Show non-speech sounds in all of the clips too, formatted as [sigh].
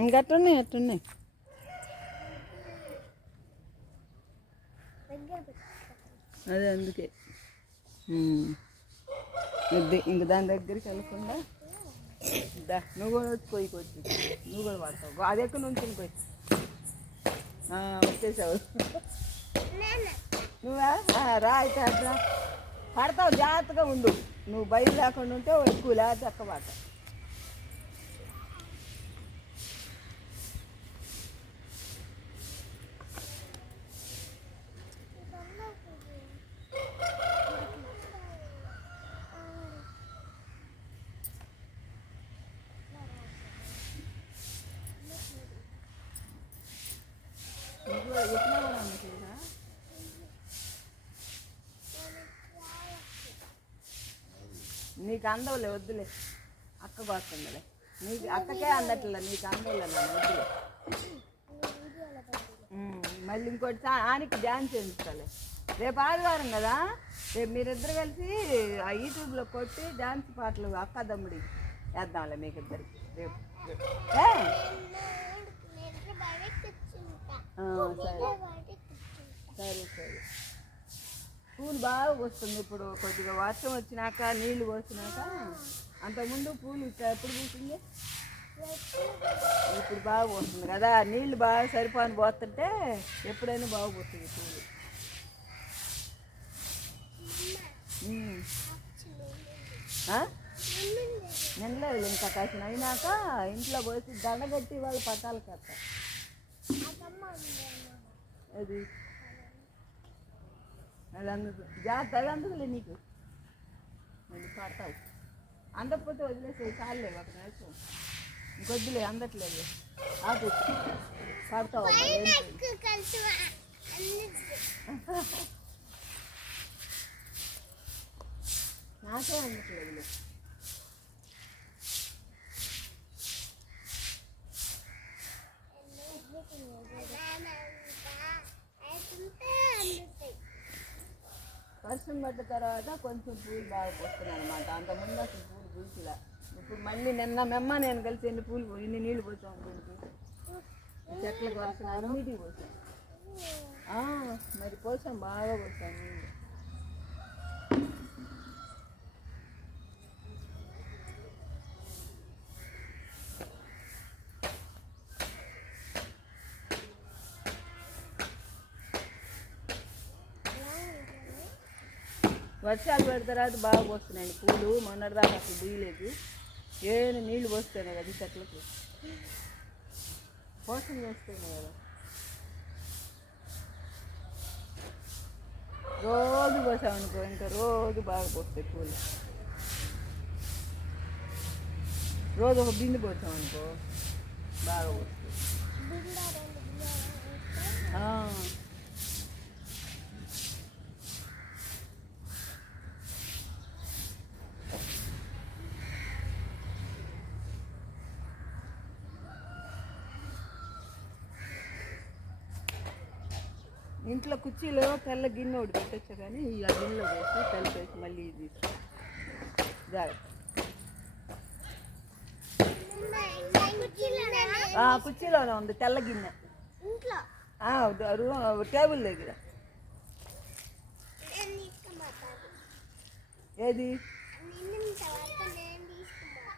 ఇంకా అట్టున్నాయి అట్టున్నాయి అదే అందుకే. ఉమ్. ఇంక దాని దగ్గరికి వెళ్ళకుండా దా నువ్వు కూడా వచ్చి పోయి కొచ్చు నువ్వు కూడా పడతావు అది ఎక్కడ నుంచి పోయి. వచ్చేసావు. నువ్వా? రా అయితే అట్లా పడతావు జాగ్రత్తగా ఉండు. నువ్వు బయలు లేకుండా ఉంటే ఎక్కువ లేకపోతే ఎక్క పడతావు నీకు అందవులే వద్దులే. అక్క కోస్తుందిలే నీకు అక్కకే అందట్లే నీకు అందవులే నన్ను వద్దులే. మళ్ళీ ఇంకోటి ఆనికి డ్యాన్స్ చేయించాలి రేపు ఆదివారం కదా? రేపు మీరిద్దరు కలిసి ఆ యూట్యూబ్లో కొట్టి డ్యాన్స్ పాటలు అక్క దమ్ముడి వేద్దాంలే మీకు ఇద్దరికి రేపు. ఏ? నేను బయటకు కూర్చుంటా. ఆ, సరే. సరే సరే. పూలు బాగా వస్తుంది ఇప్పుడు కొద్దిగా వర్షం వచ్చినాక నీళ్ళు పోసినాక అంతకుముందు పూలు ఇట్లా ఎప్పుడు పూసింది ఇప్పుడు బాగా పోస్తుంది కదా. నీళ్ళు బాగా సరిపోని పోతుంటే ఎప్పుడైనా బాగా పోతుంది పూలు. నిన్నలేదు ఇంకా కాసిన అయినాక ఇంట్లో పోసి దండగట్టి వాళ్ళు పట్టాలి కదా అది అది అందుకు జాగ్రత్తగా అందుకులే నీకు నేను పడతావు అందకపోతే వదిలేసి చాలే ఒక నిమిషం ఇంకొద్దులే అందట్లేదు ఆపు పడతావు అమ్మా, ఏం చేయను. నాకు కలిసి వా- అన్ని నాకే అందట్లేదులే వర్షం పడ్డ తర్వాత కొంచెం పూలు బాగా పోస్తున్నాయి అనమాట అంతకుముందు అసలు పూలు పూసిలా. ఇప్పుడు మళ్ళీ నిన్న మెమ్మ నేను కలిసి ఎన్ని పూలు పో- ఇన్ని నీళ్ళు పోసాం అనుకుంటూ చెట్లకు వర్షం అన్నిటికి పోసాం. మరి పోసాం బాగా పోసాం. నీళ్ళు వర్షాలు పడిన తర్వాత బాగా పోస్తున్నాయండి. పూలు మొన్నటిదాకా అసలు బుయ్యలేదు ఏమైనా నీళ్ళు పోస్తున్నాయి కదా ఈ చెట్లకు. పోషణ చేస్తున్నాయి కదా. రోజు పోసామనుకో ఇంకా రోజు బాగా పోస్తాయి పూలు. రోజు ఒక బిందు పోసామనుకో బాగా పోస్తాయి. కుర్చీలో తెల్ల గిన్నె ఒకటి పెట్టచ్చు కానీ ఈ గిన్నెలో వేసి కలిపేసి మళ్ళీ ఇది. జాగ్రత్త కుర్చీలోనే ఉంది తెల్ల గిన్నె. టేబుల్ దగ్గర. ఏది [laughs] నిన్న తర్వాత నేను తీసుకుపోతాను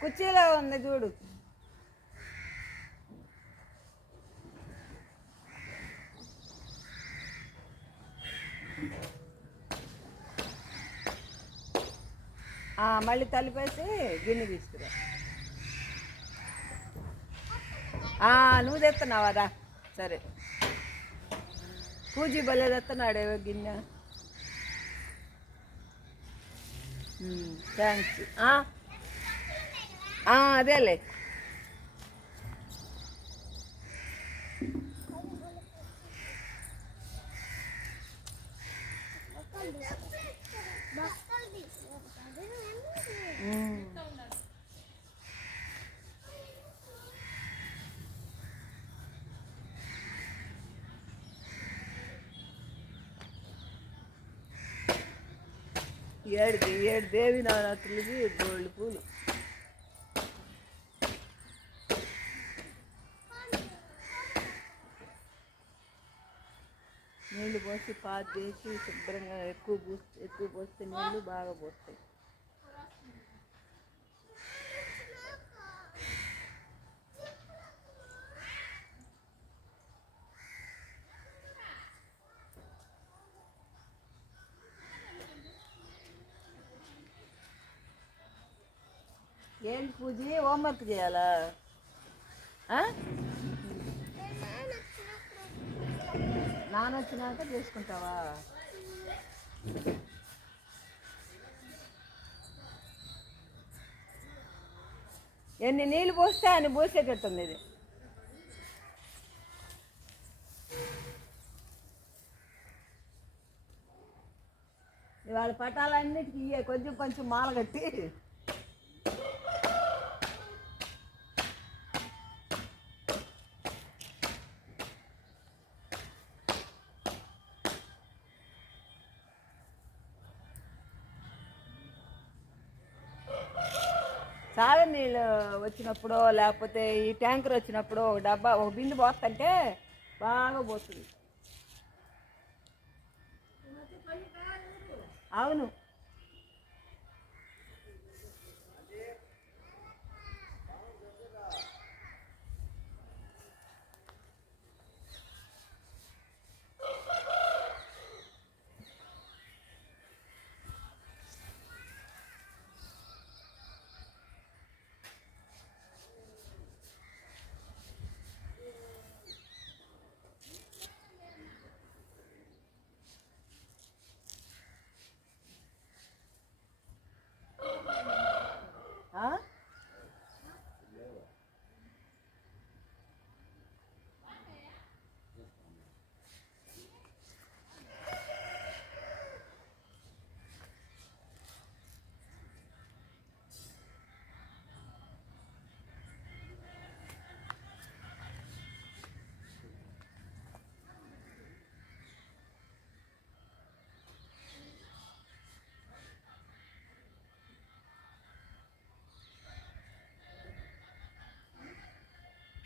కుర్చీలో ఉంది చూడు. ఆ, మళ్ళీ తలిపేసి గిన్నె తీసుకురా. ఆ, నువ్వు తెస్తున్నావారా సరే. పూజీ భలే తెస్తున్నాడేవో గిన్నె. థ్యాంక్స్ Ah, అదేలే ఏడు ఏడు దేవి నవరాత్రులకి గోల్డ్ పూలు. నీళ్ళు పోసి పాత చేసి శుభ్రంగా ఎక్కువ పోస్తే ఎక్కువ పోస్తే నీళ్ళు బాగా పోస్తాయి. ఏంటి పూజ? హోంవర్క్ చేయాలా ఆ? నాన్న వచ్చినాక చేసుకుంటావా? ఎన్ని నీళ్ళు పోస్తే అని పోసేటట్టుంది ఇది. ఇవాళ పటాలన్నిటికీ ఇయ్యే కొంచెం కొంచెం మాల కట్టి. ఆయిల్ వచ్చినప్పుడు లేకపోతే ఈ ట్యాంకర్ వచ్చినప్పుడు ఒక డబ్బా ఒక బిందు పోస్తుంటే బాగా పోతుంది. అవును ఆ?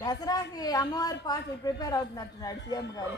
దసరాకి అమ్మవారి పాటలు ప్రిపేర్ అవుతున్నట్టున్నాడు సీఎం గారు.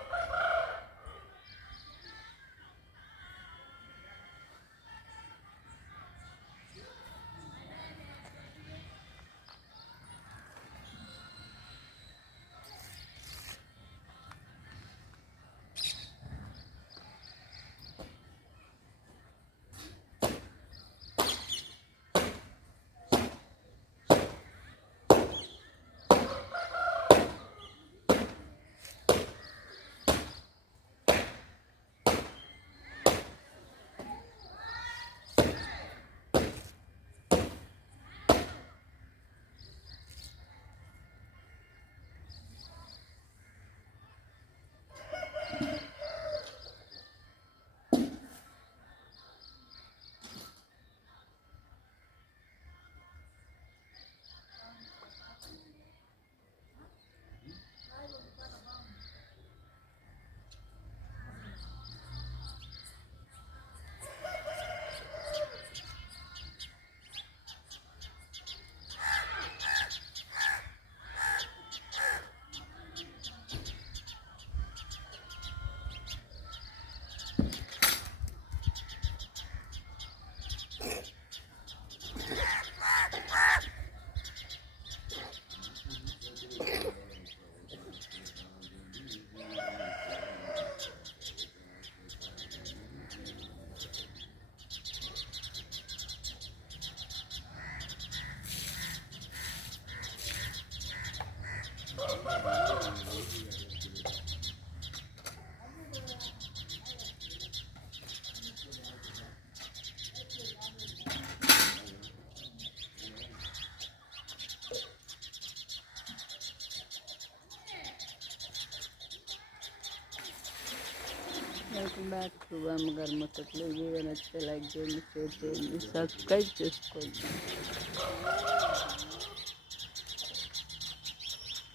Welcome back to అమ్మగారు ముచ్చట్లు వీడియో నచ్చితే లైక్ చేయండి షేర్ చేయండి సబ్స్క్రైబ్ చేసుకోండి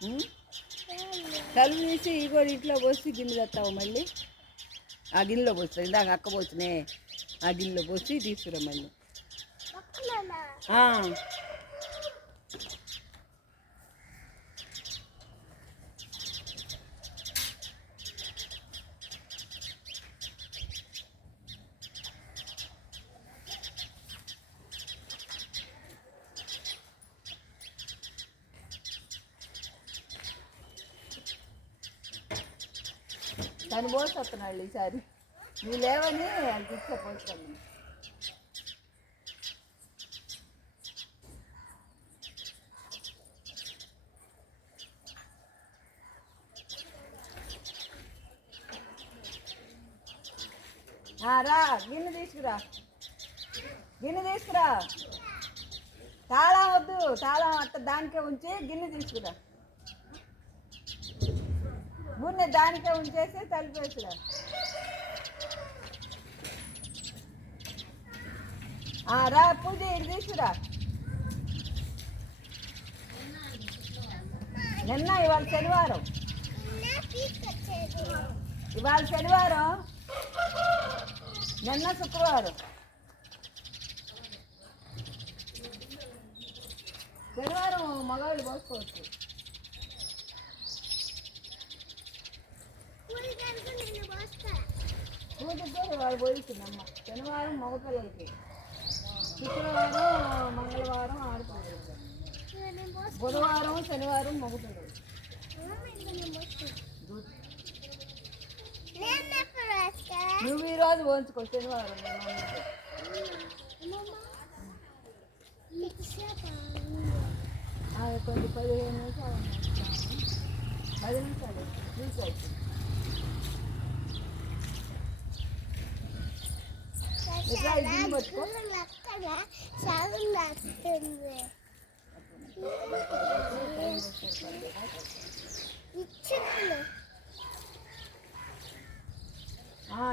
ఉం? కలుపు తీసి కూడా ఇంట్లో పోసి గిన్నె తెస్తావు మళ్ళీ? ఆ గిన్నెలో పోస్తుంది ఇందాక అక్క పోసినే. ఆ గిన్నెలో పోసి తీసుకురా మళ్ళీ. నన్ను ఆ. ఈసారి. నువ్వు లేవని అది తీసుకపోతాను రా గిన్నె తీసుకురా. గిన్నె తీసుకురా. తాళం వద్దు తాళం అట్ట దానికే ఉంచి గిన్నె తీసుకురా. గున్నె దానికే ఉంచేసి తలిపేసిరా ఆ, రా పూజ తీసురా తీసుకురా. నిన్న ఇవాళ శనివారం. ఇవాళ శనివారం నిన్న శుక్రవారం. శనివారం మగవాళ్ళు పోసుకోవచ్చు. పూజతో వాళ్ళు పోయిస్తుందమ్మ శనివారం మగపిల్లలకి శుక్రవారం మంగళవారం ఆడపిల్లలకి బుధవారం శనివారం మగపిల్లలు నువ్వు ఈరోజు పోంచుకో శనివారం నేను కొంచెం పదిహేను నిమిషాలు పది నిమిషాలు చూసి అవుతుంది ఇట్లా ఈ గిన్నె పట్టుకో. అక్కడ సగం వస్తుంది ఇచ్చుకులు ఆ,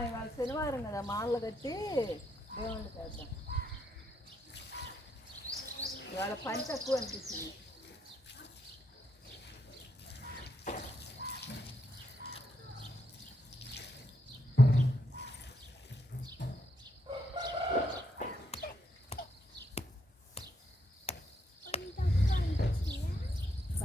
ఇవాళ శనివారం కదా మాలలు కట్టి దేవుళ్ళు చేద్దాం ఇవాళ పని తక్కువ అనిపిస్తుంది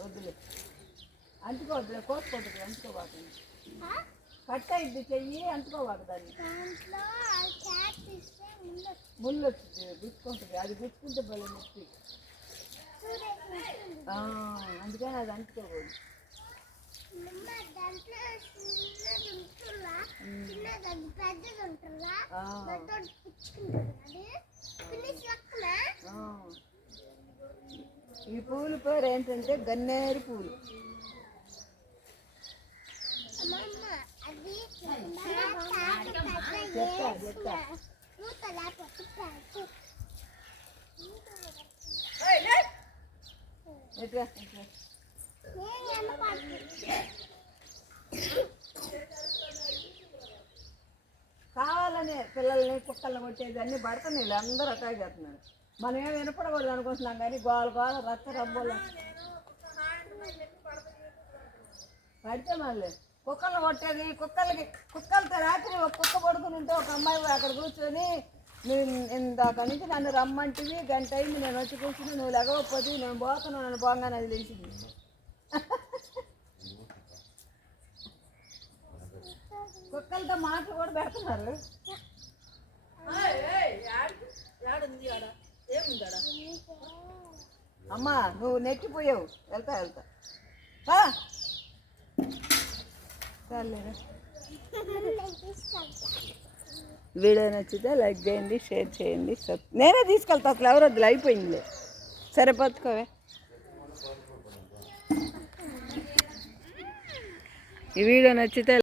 వద్దులే అంటుకోవద్దులే కోసుకోవద్దు ఆ? కట్ అయింది చెయ్యి అంటుకోబాకు దాన్ని. ముళ్ళు వచ్చింది గుచ్చుకుంటుంది అది గుచ్చుకుంటే భలే నొప్పి. అందుకని అది అంటుకోకూడదు. చిన్నది పెద్దది ఉంటుందా ఆ, దాంతో పుచ్చుకుంటుంది అది ఫినిష్ లెక్కన ఆ. ఈ పూల పేరు ఏంటంటే గన్నేరు పూలు కావాలనే చెప్తా, చెప్తా. పిల్లల్ని కుక్కల్ని కొట్టేది అన్ని పడుతున్నాయి వీళ్ళు అందరూ అటాక్ చేస్తున్నారు మనం ఏం వినపడకూడదు అనుకుంటున్నాం కానీ గోల గోల రక్త రబ్బోలు. పడితే మళ్ళీ కుక్కలు కొట్టేది కుక్కలకి కుక్కలతో రాత్రి ఒక కుక్క పడుకుని ఉంటే ఒక అమ్మాయి అక్కడ కూర్చొని నేను ఇందాక నుంచి నన్ను రమ్మంటివి గంట అయింది నేను వచ్చి కూర్చుని నువ్వు లెగవకపోతే నేను పోతున్నాను నన్ను పోగానే అది లేచింది. కుక్కలతో మాటలు కూడా పెడుతున్నారు. అమ్మా నువ్వు నెట్టిపోయావు. వెళ్తా వెళ్తా. వీడియో నచ్చితే లైక్ చేయండి షేర్ చేయండి సబ్ నేనే తీసుకెళ్తా అసలు ఎవరు వద్దులే అయిపోయిందిలే. సరే బతుకోవే. ఈ వీడియో నచ్చితే